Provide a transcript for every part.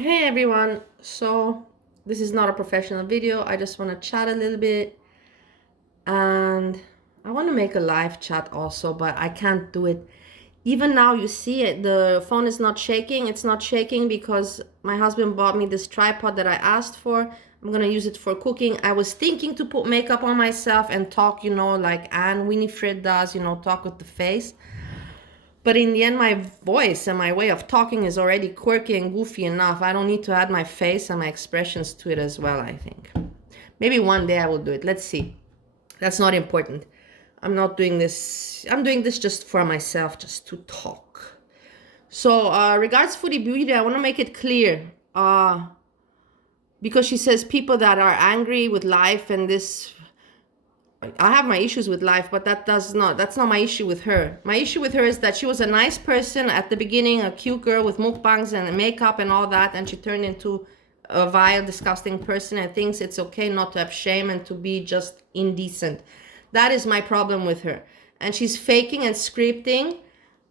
Hey everyone, so this is not a professional video. I just want to chat a little bit, and I want to make a live chat also, but I can't do it. Even now you see it, the phone is not shaking. It's not shaking because my husband bought me this tripod that I asked for. I'm gonna use it for cooking. I was thinking to put makeup on myself and talk, like Anne Winifred does, talk with the face. But in the end, my voice and my way of talking is already quirky and goofy enough. I don't need to add my face and my expressions to it as well, I think. Maybe one day I will do it. Let's see. That's not important. I'm not doing this. I'm doing this just for myself, just to talk. So, regards Foodie Beauty, I want to make it clear. Because she says people that are angry with life and this, I have my issues with life, but that's not my issue with her. My issue with her is that she was a nice person at the beginning, a cute girl with mukbangs and makeup and all that, and she turned into a vile, disgusting person and thinks it's okay not to have shame and to be just indecent. That is my problem with her. And she's faking and scripting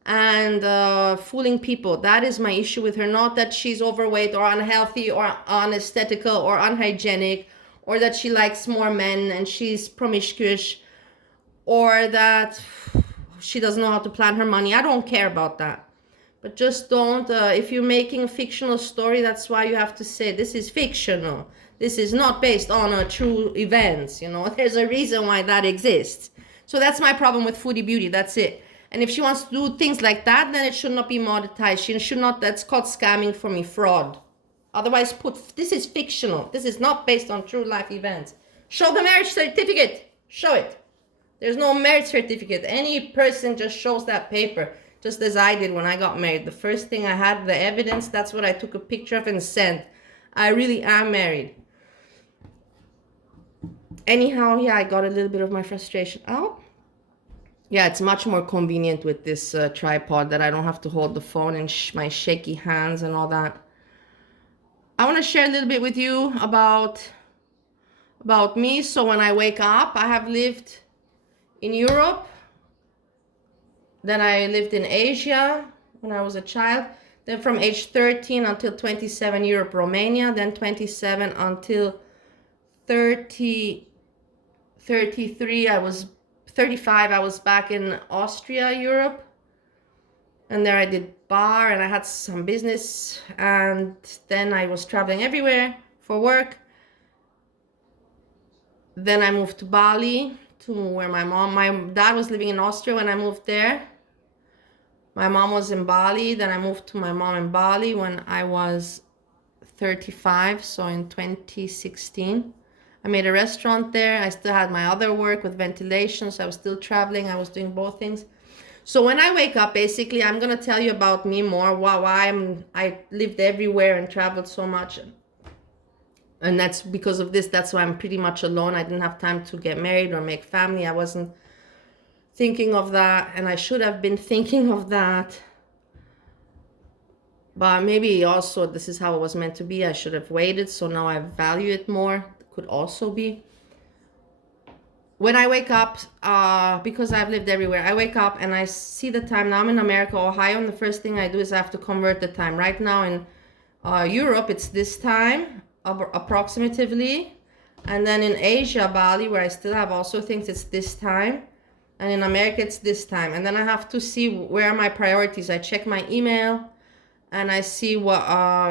and fooling people. That is my issue with her. Not that she's overweight or unhealthy or unesthetical or unhygienic, or that she likes more men and she's promiscuous, or that she doesn't know how to plan her money. I don't care about that. But just don't, if you're making a fictional story, that's why you have to say this is fictional. This is not based on a true events, There's a reason why that exists. So that's my problem with Foodie Beauty, that's it. And if she wants to do things like that, then it should not be monetized. She should not, that's called scamming for me, fraud. Otherwise, this is fictional. This is not based on true life events. Show the marriage certificate. Show it. There's no marriage certificate. Any person just shows that paper, just as I did when I got married. The first thing I had, the evidence, that's what I took a picture of and sent. I really am married. Anyhow, yeah, I got a little bit of my frustration out. Yeah, it's much more convenient with this tripod that I don't have to hold the phone in my shaky hands and all that. I want to share a little bit with you about me. So when I wake up, I have lived in Europe. Then I lived in Asia when I was a child. Then from age 13 until 27, Europe, Romania. Then 27 until 30, 33, 35, I was back in Austria, Europe. And there I did bar and I had some business. And then I was traveling everywhere for work. Then I moved to Bali, to where my dad was living in Austria when I moved there. My mom was in Bali. Then I moved to my mom in Bali when I was 35, so in 2016. I made a restaurant there. I still had my other work with ventilation, so I was still traveling. I was doing both things. So when I wake up, basically, I'm going to tell you about me more, why I lived everywhere and traveled so much. And that's because of this. That's why I'm pretty much alone. I didn't have time to get married or make family. I wasn't thinking of that, and I should have been thinking of that. But maybe also this is how it was meant to be. I should have waited, so now I value it more. It could also be. When I wake up, because I've lived everywhere, I wake up and I see the time. Now I'm in America, Ohio, and the first thing I do is I have to convert the time. Right now in Europe, it's this time, approximately. And then in Asia, Bali, where I still have also things, it's this time. And in America, it's this time. And then I have to see where are my priorities. I check my email and I see what,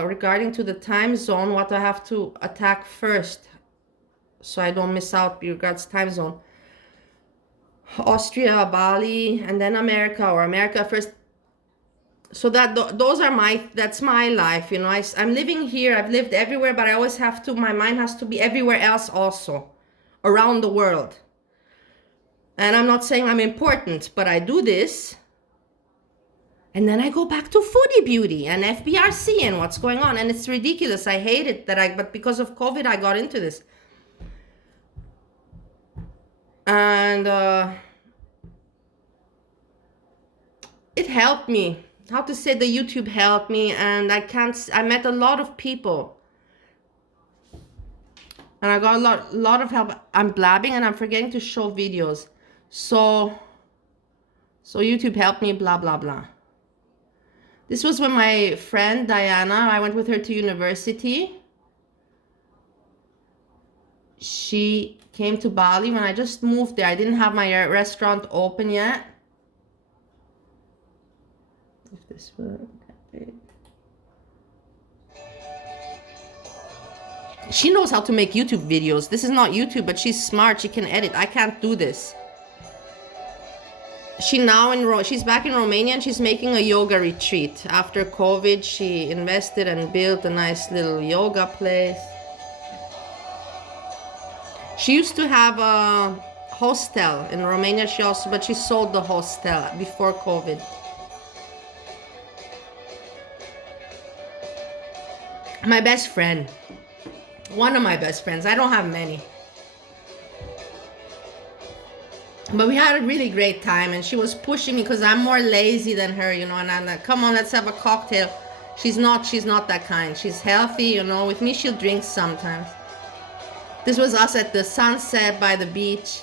regarding to the time zone, what I have to attack first, so I don't miss out regards time zone. Austria, Bali, and then America, or America first. So that's my life, I'm living here. I've lived everywhere, but I always have to, my mind has to be everywhere else also, around the world. And I'm not saying I'm important, but I do this. And then I go back to Foodie Beauty and FBRC and what's going on. And it's ridiculous. I hate it but because of COVID, I got into this. And it helped me. How to say, the YouTube helped me. And I met a lot of people. And I got a lot of help. I'm blabbing and I'm forgetting to show videos. So YouTube helped me, blah, blah, blah. This was when my friend Diana, I went with her to university. She came to Bali when I just moved there. I didn't have my restaurant open yet. If this will, she knows how to make YouTube videos. This is not YouTube, but she's smart. She can edit. I can't do this. She's back in Romania and she's making a yoga retreat. After COVID, she invested and built a nice little yoga place. She used to have a hostel in Romania. But she sold the hostel before COVID. My best friend. One of my best friends. I don't have many. But we had a really great time, and she was pushing me because I'm more lazy than her, you know, and I'm like, come on, let's have a cocktail. She's not that kind. She's healthy, you know. With me, she'll drink sometimes. This was us at the sunset by the beach.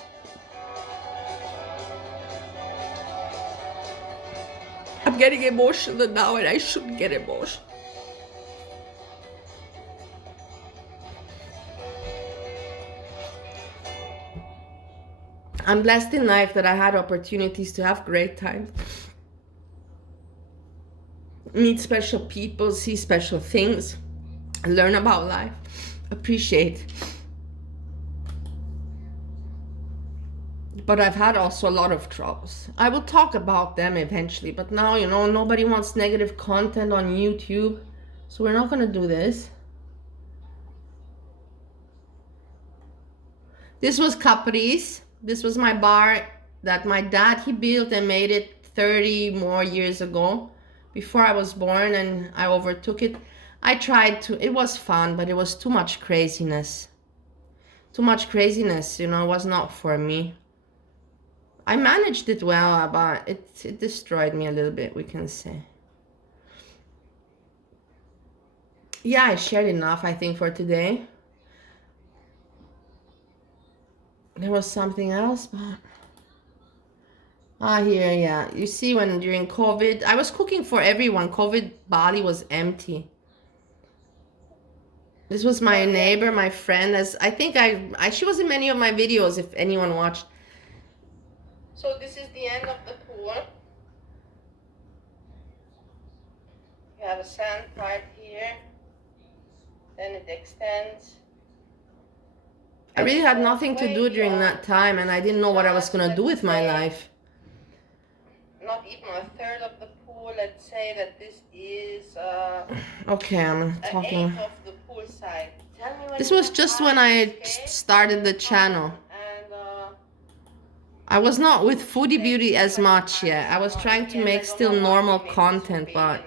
I'm getting emotional now, and I shouldn't get emotional. I'm blessed in life that I had opportunities to have great times, meet special people, see special things, learn about life, appreciate. But I've had also a lot of troubles. I will talk about them eventually, but now, you know, nobody wants negative content on YouTube, so we're not going to do this. This was Caprice. This was my bar that my dad, he built and made it 30 more years ago, before I was born, and I overtook it. I tried to, it was fun, but it was too much craziness. Too much craziness, you know, it was not for me. I managed it well, but it destroyed me a little bit, we can say. Yeah, I shared enough, I think, for today. There was something else, but here, yeah. You see, when during COVID, I was cooking for everyone. COVID, Bali was empty. This was my neighbor, my friend. As I think she was in many of my videos, if anyone watched. So this is the end of the pool. You have a sand part here. Then it extends. I really had nothing to do during that time, and I didn't know what I was going to do with my life. Not even a third of the pool. Let's say that this is okay, I'm talking. Of the pool side. This was just when I started the channel. And I was not with Foodie Beauty as much yet. I was trying to make still normal content, but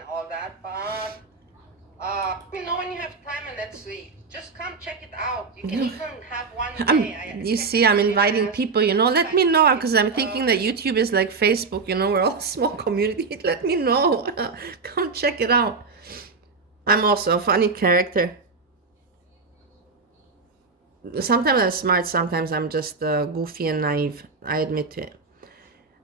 you know, when you have time and let's see. Just come check it out. You can even have one day. You see, I'm inviting people, you know. Let me know, because I'm thinking that YouTube is like Facebook, you know. We're all a small community. Let me know. Come check it out. I'm also a funny character. Sometimes I'm smart, sometimes I'm just goofy and naive. I admit to it.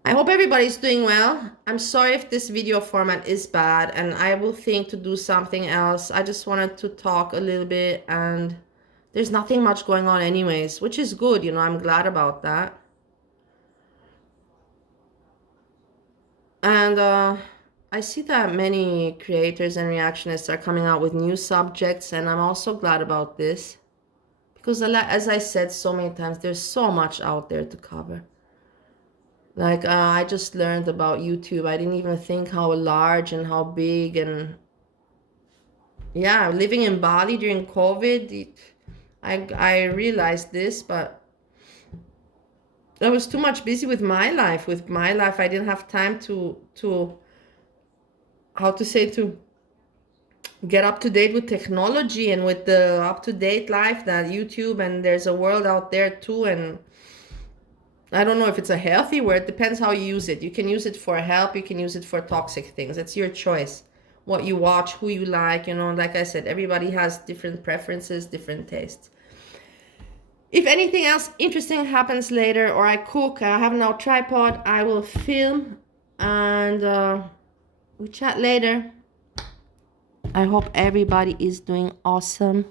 I hope everybody's doing well. I'm sorry if this video format is bad, and I will think to do something else. I just wanted to talk a little bit, and there's nothing much going on anyways, which is good, you know. I'm glad about that. And I see that many creators and reactionists are coming out with new subjects, and I'm also glad about this, because as I said so many times, there's so much out there to cover. Like, I just learned about YouTube. I didn't even think how large and how big. And yeah, living in Bali during COVID, I realized this, but I was too much busy with my life. I didn't have time to get up to date with technology and with the up-to-date life that YouTube, and there's a world out there too. And I don't know if it's a healthy word. It depends how you use it. You can use it for help. You can use it for toxic things. It's your choice. What you watch, who you like, you know, like I said, everybody has different preferences, different tastes. If anything else interesting happens later, or I cook, I have no tripod, I will film, and we chat later. I hope everybody is doing awesome.